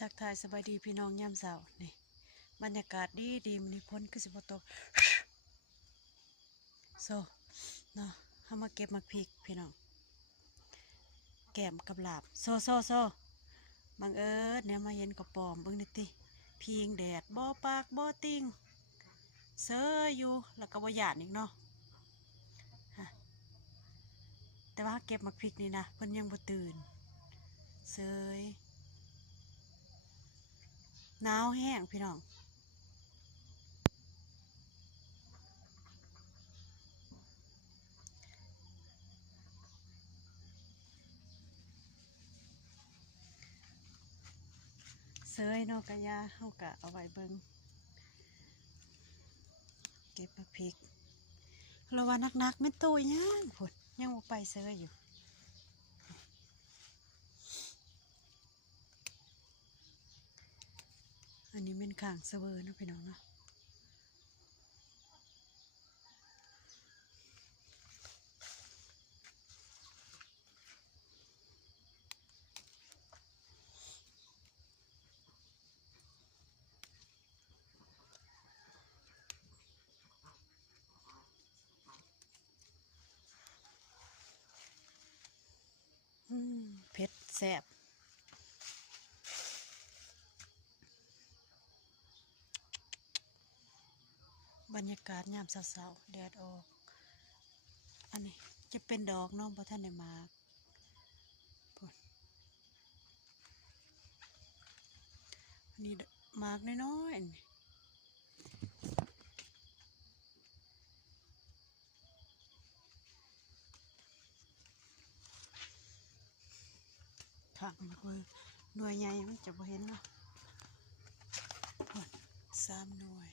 ทักทายสบายดีพี่น้องยามเช้านี่บรรยากาศดีดีมันนี่พ้นคือสิบตกโซเนาะเฮามาเก็บมักพริกพี่น้องแกมกับลาบโซบังเอิญเนี่ยมาเห็นกระป๋อมเบิ่งนิติพิงแดดบ่ปากบ่ติงเซยอยู่แล้วก็บ่หยาดอีกเนาะฮะแต่ว่าเก็บมักพริกนี่นะเพิ่นยังบ่ตื่นเซยหนาวแห้งพี่น้องเซยเนาะกะยาเฮากะเอาไว้เบิ่งเก็บมักพริกเราว่านักๆไม่โตยังพุ่นยังบ่ไปเซยอยู่อันนี้เป็นข้างเสวยเนาะพี่น้องเนาะเผ็ดแซ่บบรรยากาศยามเช้าๆแดดออกอันนี้จะเป็นดอกเนาะบ่ทันได้มากพุ่นอันนี้มากน้อยๆนี่ข้างมันคือหน่วยใหญ่มันจะบ่เห็นเนาะพุ่น3 หน่วย